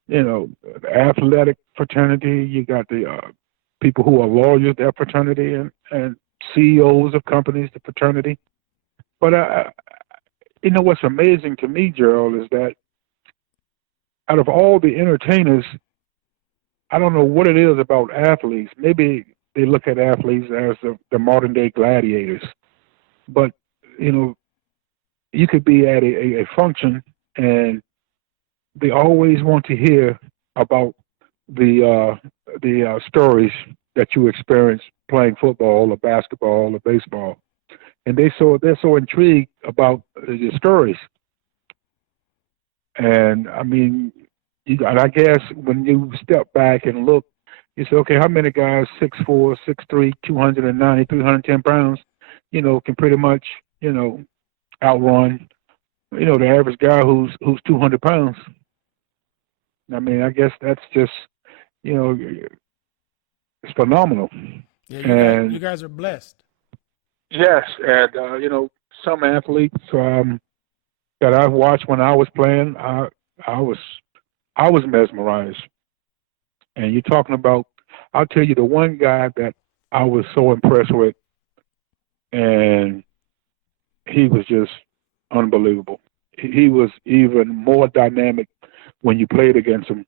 the athletic fraternity, you got the people who are lawyers, their fraternity, and CEOs of companies, the fraternity. But what's amazing to me, Gerald, is that out of all the entertainers, I don't know what it is about athletes. Maybe they look at athletes as the modern day gladiators. But, you could be at a function and they always want to hear about the stories that you experienced playing football or basketball or baseball. And they're so intrigued about the stories. And I mean, and I guess when you step back and look, you say, okay, how many guys 6'4", 6'3", 290, 310 pounds, can pretty much, outrun, the average guy who's 200 pounds. I mean, I guess that's just, it's phenomenal. Yeah, you guys are blessed. Yes, and some athletes that I watched when I was playing, I was mesmerized. And you're talking about, I'll tell you the one guy that I was so impressed with, and he was just unbelievable. He was even more dynamic when you played against him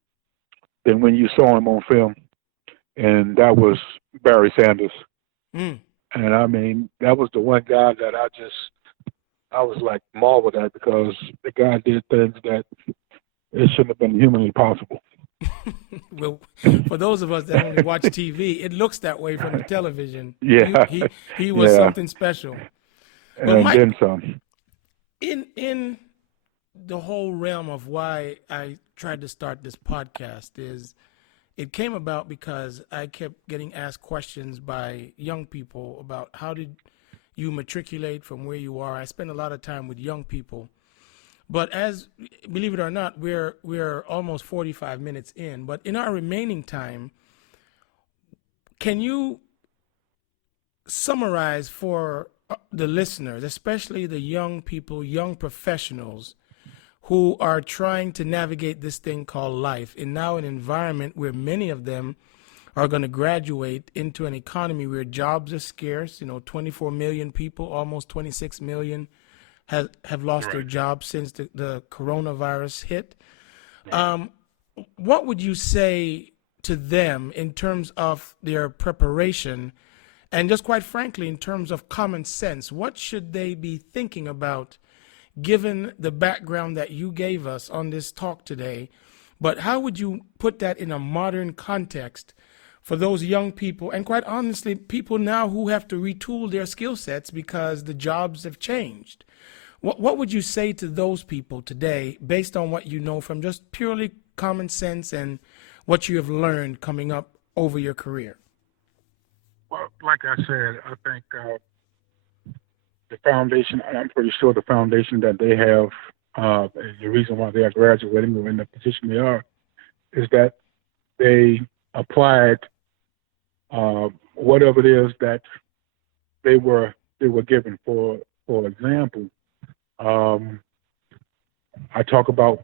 than when you saw him on film, and that was Barry Sanders. Mm. And I mean, that was the one guy that I was like marveled at, because the guy did things that it shouldn't have been humanly possible. Well, for those of us that only watch TV, it looks that way from the television. Yeah, he was something special. But and Mike, then some. In the whole realm of why I tried to start this podcast is it came about because I kept getting asked questions by young people about how did you matriculate from where you are. I spend a lot of time with young people. But believe it or not, we're almost 45 minutes in. But in our remaining time, can you summarize for the listeners, especially the young people, young professionals who are trying to navigate this thing called life in now an environment where many of them are going to graduate into an economy where jobs are scarce, 24 million people, almost 26 million have lost their jobs since the coronavirus hit. What would you say to them in terms of their preparation and just quite frankly, in terms of common sense? What should they be thinking about given the background that you gave us on this talk today? But how would you put that in a modern context for those young people and quite honestly, people now who have to retool their skill sets because the jobs have changed? What would you say to those people today based on what you know from just purely common sense and what you have learned coming up over your career? Well, like I said, I think the foundation, I'm pretty sure the foundation that they have, the reason why they are graduating or in the position they are, is that they applied whatever it is that they were given. For example, I talk about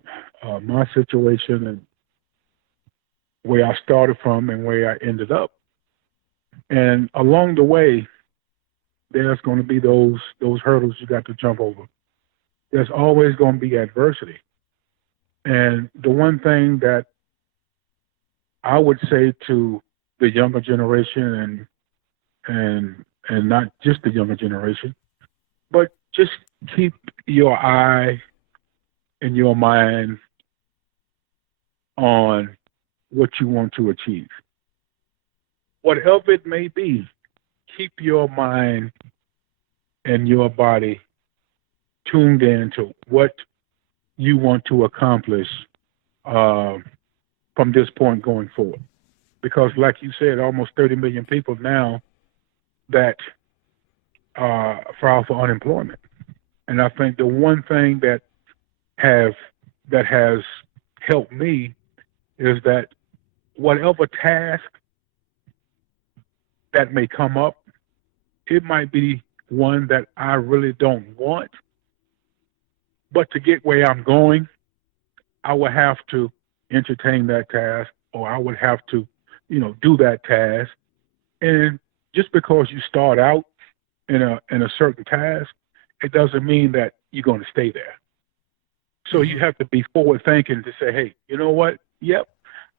my situation and where I started from and where I ended up. And along the way, there's going to be those hurdles you got to jump over. There's always going to be adversity. And the one thing that I would say to the younger generation and not just the younger generation, but just keep your eye and your mind on what you want to achieve. Whatever it may be, keep your mind and your body tuned in to what you want to accomplish from this point going forward. Because like you said, almost 30 million people now that file for unemployment. And I think the one thing have that has helped me is that whatever task that may come up, it might be one that I really don't want, but to get where I'm going, I would have to entertain that task, or I would have to, do that task. And just because you start out in a certain task, it doesn't mean that you're going to stay there. So you have to be forward thinking to say, hey, you know what? Yep,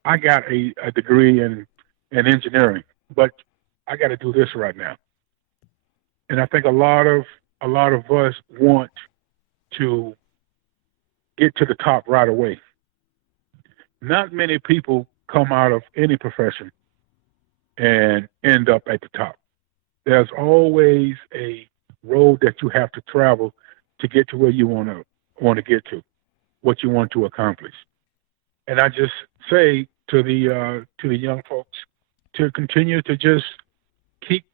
I got a degree in engineering, but I got to do this right now. And I think a lot of us want to get to the top right away. Not many people come out of any profession and end up at the top. There's always a road that you have to travel to get to where you want to get to, what you want to accomplish. And I just say to the young folks to continue to just keep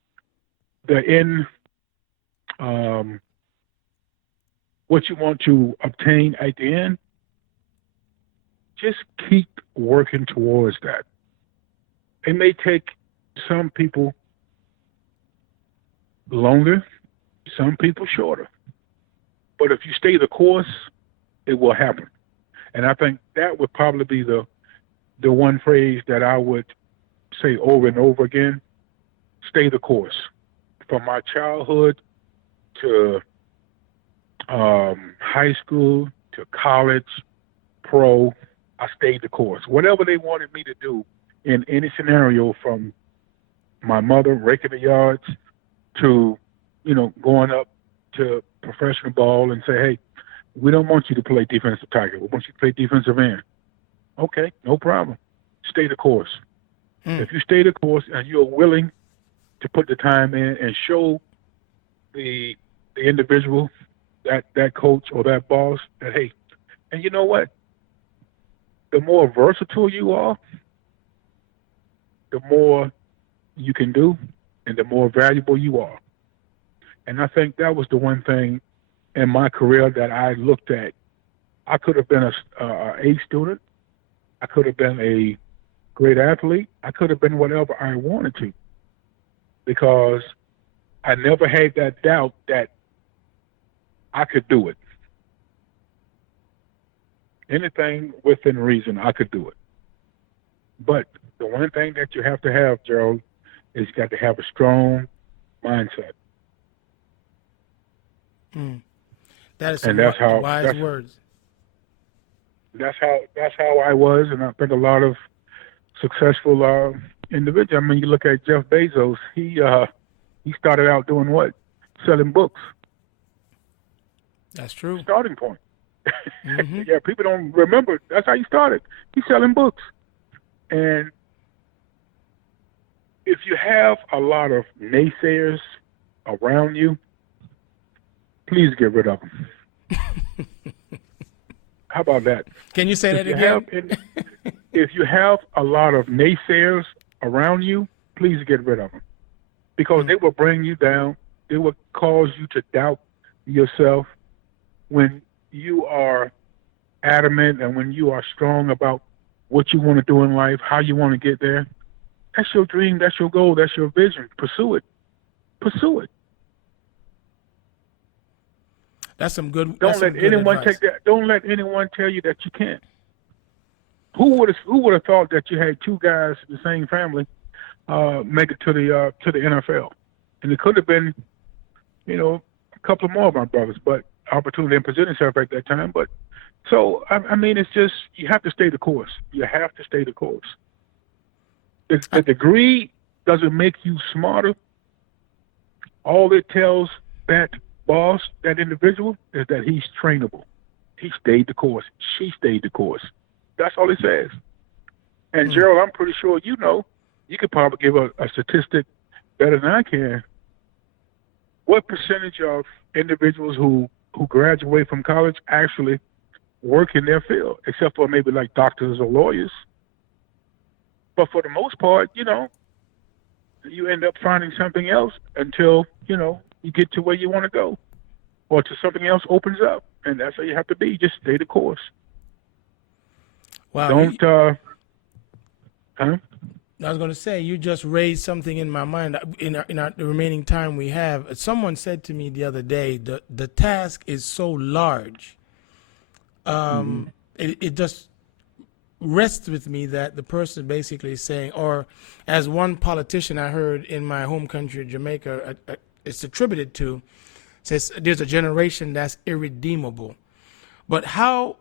the end, what you want to obtain at the end. Just keep working towards that. It may take some people longer, some people shorter. But if you stay the course, it will happen. And I think that would probably be the one phrase that I would say over and over again: stay the course. From my childhood to high school to college, pro, I stayed the course. Whatever they wanted me to do in any scenario, from my mother raking the yards to, going up to professional ball and say, hey, we don't want you to play defensive tackle. We want you to play defensive end. Okay, no problem. Stay the course. If you stay the course and you're willing to put the time in and show the individual, that coach or that boss, that, hey, and you know what? The more versatile you are, the more you can do and the more valuable you are. And I think that was the one thing in my career that I looked at. I could have been a A student. I could have been a great athlete. I could have been whatever I wanted to, because I never had that doubt that I could do it. Anything within reason, I could do it. But the one thing that you have to have, Gerald, is you got to have a strong mindset. That is some wise words. That's how I was, and I think a lot of successful individuals. I mean, you look at Jeff Bezos. He started out doing what? Selling books. That's true. Starting point. Yeah, people don't remember. That's how he started. He's selling books. And if you have a lot of naysayers around you, please get rid of them. How about that? Can you say that again? If you have a lot of naysayers around you, please get rid of them, because they will bring you down. They will cause you to doubt yourself. When you are adamant and when you are strong about what you want to do in life, how you want to get there, that's your dream, that's your goal, that's your vision. Pursue it. Pursue it. That's some good. Don't let anyone take that. Don't let anyone tell you that you can't. Who would have thought that you had two guys in the same family make it to the NFL? And it could have been, a couple more of my brothers, but opportunity didn't present itself at that time. But so I mean, it's just, you have to stay the course. You have to stay the course. The degree doesn't make you smarter. All it tells that boss, that individual, is that he's trainable. He stayed the course. She stayed the course. That's all it says. And Gerald, I'm pretty sure you could probably give a statistic better than I can. What percentage of individuals who graduate from college actually work in their field, except for maybe like doctors or lawyers? But for the most part, you end up finding something else until, you get to where you want to go. or till something else opens up. And that's how you have to be. Just stay the course. Wow. Don't, huh? I was going to say, you just raised something in my mind. The remaining time we have, someone said to me the other day, the task is so large. Mm-hmm. It just rests with me that the person basically is saying, or as one politician I heard in my home country, Jamaica, it's attributed to, says there's a generation that's irredeemable. But how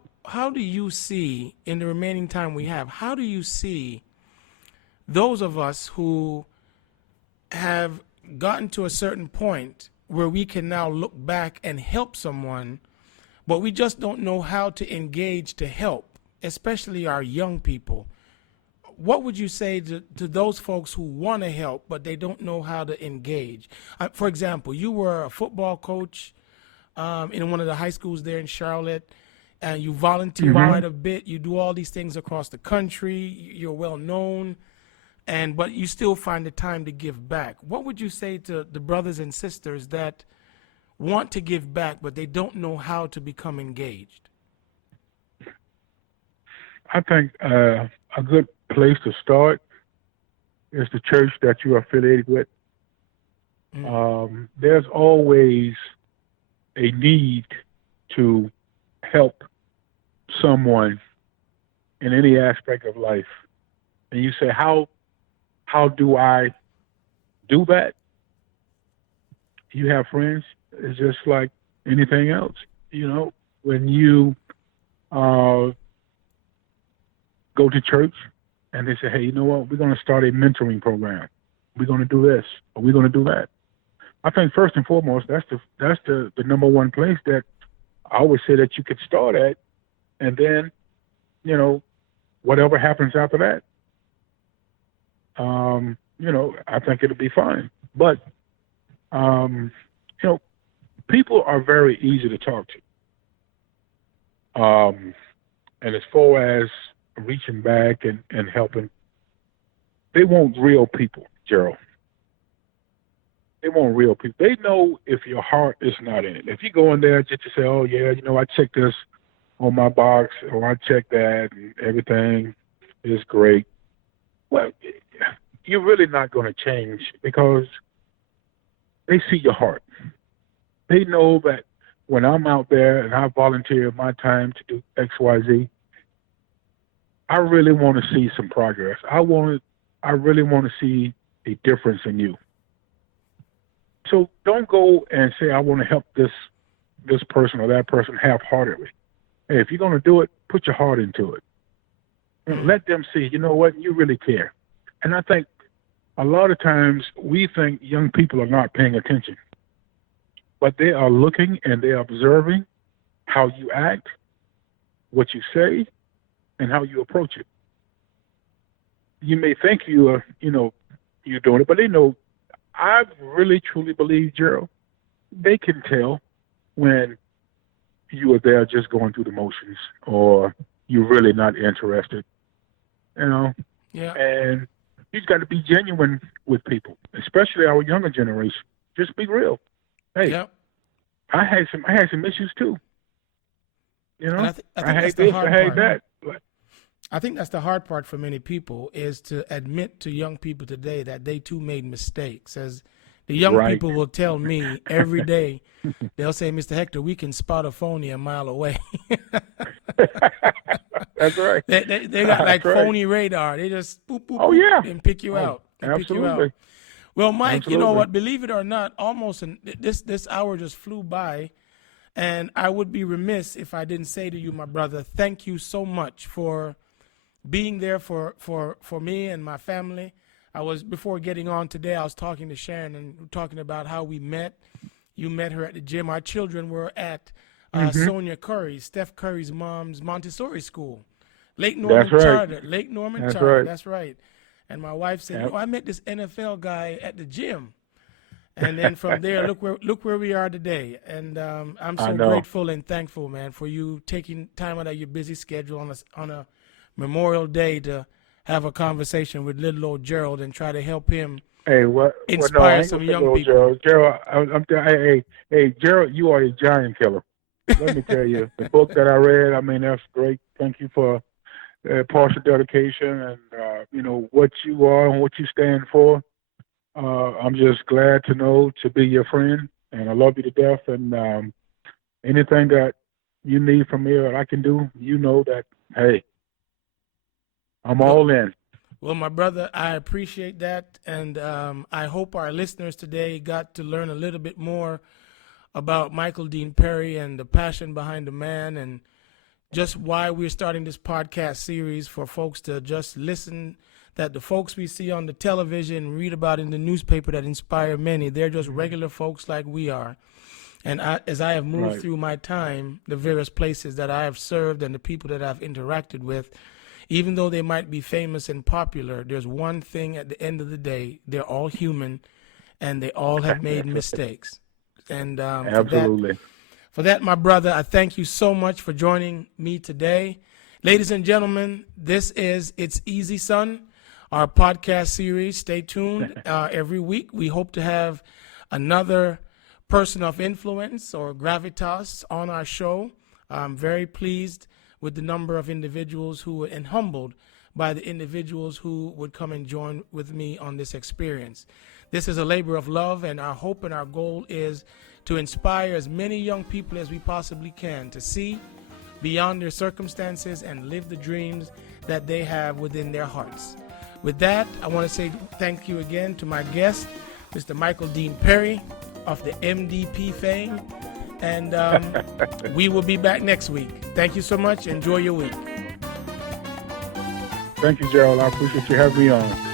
do you see, in the remaining time we have, how do you see those of us who have gotten to a certain point where we can now look back and help someone, but we just don't know how to engage to help, especially our young people? What would you say to those folks who want to help, but they don't know how to engage? For example, you were a football coach in one of the high schools there in Charlotte, and you volunteer quite a bit. You do all these things across the country. You're well known. But you still find the time to give back. What would you say to the brothers and sisters that want to give back, but they don't know how to become engaged? I think a good place to start is the church that you're affiliated with. There's always a need to help someone in any aspect of life. And you say, how do I do that? You have friends. It's just like anything else. When you go to church and they say, hey, you know what? We're going to start a mentoring program. We're going to do this, or we're going to do that. I think first and foremost, that's the number one place that I always say that you could start at, and then, whatever happens after that, I think it'll be fine. But, people are very easy to talk to. And as far as reaching back and helping, they want real people, Gerald. They want real people. They know if your heart is not in it. If you go in there just to say, oh, yeah, I checked this on my box, or I checked that, and everything is great. Well, you're really not going to change, because they see your heart. They know that when I'm out there and I volunteer my time to do X, Y, Z, I really want to see some progress. I really want to see a difference in you. So don't go and say, I want to help this person or that person half-heartedly. Hey, if you're going to do it, put your heart into it. And let them see, you know what, you really care. And I think a lot of times we think young people are not paying attention, but they are looking and they're observing how you act, what you say, and how you approach it. You may think you're doing it, but they know. I really, truly believe, Gerald, they can tell when you are there just going through the motions, or you're really not interested, Yeah. And you've got to be genuine with people, especially our younger generation. Just be real. Hey, Yeah. I had some issues too. I think I had that's this, the hard I had part. that. I think that's the hard part for many people, is to admit to young people today that they too made mistakes. As the young Right. people will tell me every day, they'll say, Mr. Hector, we can spot a phony a mile away. That's right. They got like That's right. phony radar. They just boop, boop, Oh, boop, yeah. and pick you out. Absolutely. Well, Mike, you know Absolutely. what? Believe it or not, this hour just flew by. And I would be remiss if I didn't say to you, my brother, thank you so much for being there for me and my family. Before getting on today, I was talking to Sharon and talking about how we met. You met her at the gym. Our children were at Sonia Curry, Steph Curry's mom's Montessori school. Lake Norman That's right. Charter. Lake Norman That's Charter. right. That's right. And my wife said, Yep. I met this NFL guy at the gym. And then from there, look where we are today. And I'm so grateful and thankful, man, for you taking time out of your busy schedule on a Memorial Day to have a conversation with little old Gerald and try to help him Hey, what? inspire some young people. Gerald, hey, Gerald, you are a giant killer. Let me tell you, the book that I read, I mean, that's great. Thank you for partial dedication and, what you are and what you stand for. I'm just glad to be your friend, and I love you to death. And anything that you need from me or I can do, that, hey, I'm all in. Well, my brother, I appreciate that. And I hope our listeners today got to learn a little bit more about Michael Dean Perry and the passion behind the man, and just why we're starting this podcast series for folks to just listen, that the folks we see on the television, read about in the newspaper that inspire many, they're just regular folks like we are. And as I have moved through my time, the various places that I have served and the people that I've interacted with, even though they might be famous and popular, there's one thing at the end of the day: they're all human, and they all have made mistakes. And Absolutely. For that, my brother, I thank you so much for joining me today. Ladies and gentlemen, this is It's Easy, Son, our podcast series. Stay tuned every week. We hope to have another person of influence or gravitas on our show. I'm very pleased with the number of individuals who were and humbled by the individuals who would come and join with me on this experience. This is a labor of love, and our hope and our goal is to inspire as many young people as we possibly can to see beyond their circumstances and live the dreams that they have within their hearts. With that, I want to say thank you again to my guest, Mr. Michael Dean Perry of the MDP fame, and we will be back next week. Thank you so much. Enjoy your week. Thank you, Gerald. I appreciate you having me on.